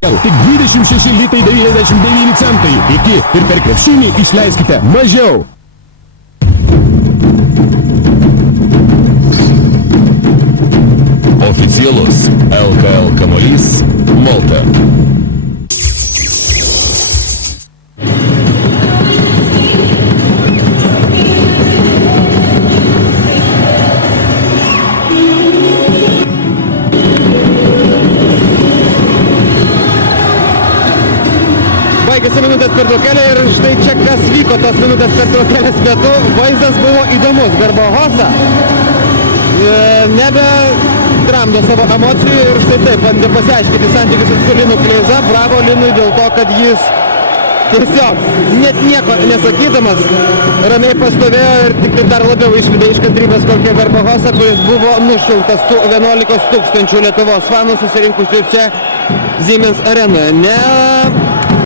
Tik 26 litai 99 centai. Iki ir per krepšinį išleiskite mažiau. Oficialus LKL kamuolys Malta. Baigėsi minutės pertraukėlė ir štai čia kas vyko tos minutės pertraukėlės metu. Vaizdas buvo įdomus. Garbahosa nebe tramdo savo emocijų ir štai taip bandė pasiaiškinti santykius su Linu Kleiza. Bravo Linui dėl to, kad jis tiesiog net nieko nesakydamas ramiai pastovėjo ir tik dar labiau išvedė iš kantrybės kokią Garbahosa, kuris buvo nušvilptas 11 000 Lietuvos fanų susirinkusių čia Siemens arenoje.